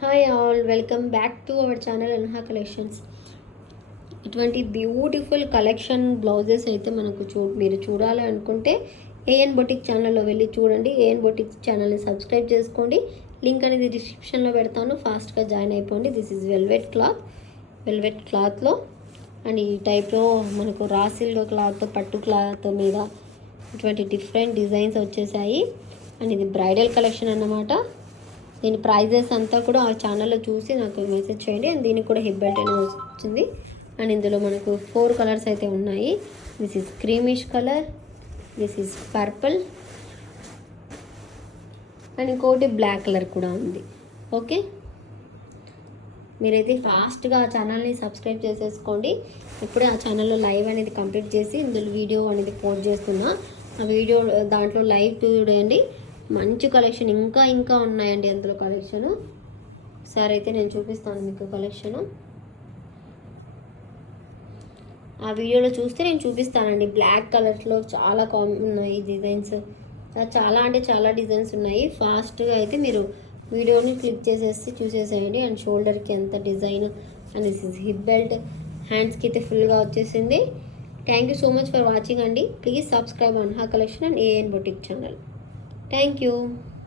Hi all, welcome back to our channel Anha collections. ఇటువంటి beautiful collection blouses అయితే మనకు మీరు చూడాలి అనుకుంటే ఏఎన్ బొటిక్ ఛానల్లో వెళ్ళి చూడండి. ఏఎన్ బొటిక్ ఛానల్ని సబ్స్క్రైబ్ చేసుకోండి. లింక్ అనేది డిస్క్రిప్షన్లో పెడతాను, ఫాస్ట్గా జాయిన్ అయిపోండి. దిస్ ఈజ్ వెల్వెట్ క్లాత్లో అండ్ ఈ టైప్లో మనకు రా సిల్క్ క్లాత్, పట్టు క్లాత్ మీద ఇటువంటి డిఫరెంట్ డిజైన్స్ వచ్చేసాయి. అండ్ ఇది బ్రైడల్ కలెక్షన్ అన్నమాట. దీని ప్రైజెస్ అంతా కూడా ఆ ఛానల్లో చూసి నాకు మెసేజ్ చేయండి. అండ్ దీనికి కూడా హిప్ బెల్ట్ అనేది వచ్చింది. అండ్ ఇందులో మనకు 4 కలర్స్ అయితే ఉన్నాయి. This is creamish colour, this is purple and ఇంకోటి బ్లాక్ కలర్ కూడా ఉంది. ఓకే, మీరైతే ఫాస్ట్గా ఆ ఛానల్ని సబ్స్క్రైబ్ చేసేసుకోండి. ఇప్పుడే ఆ ఛానల్లో లైవ్ అనేది కంప్లీట్ చేసి ఇందులో వీడియో అనేది పోస్ట్ చేస్తున్నా. ఆ వీడియో దాంట్లో లైవ్ చూడండి. మంచి కలెక్షన్ ఇంకా ఉన్నాయండి అందులో కలెక్షను. ఒకసారి అయితే నేను చూపిస్తాను మీకు కలెక్షను. ఆ వీడియోలో చూస్తే నేను చూపిస్తానండి. బ్లాక్ కలర్స్లో చాలా ఉన్నాయి డిజైన్స్, చాలా డిజైన్స్ ఉన్నాయి. ఫాస్ట్గా అయితే మీరు వీడియోని క్లిక్ చేసేసి చూసేసేయండి. అండ్ షోల్డర్కి ఎంత డిజైన్ అండ్ హిప్ బెల్ట్, హ్యాండ్స్కి అయితే ఫుల్గా వచ్చేసింది. Thank you so much for watching అండి. Please subscribe Anha collection and AN boutique channel. Thank you.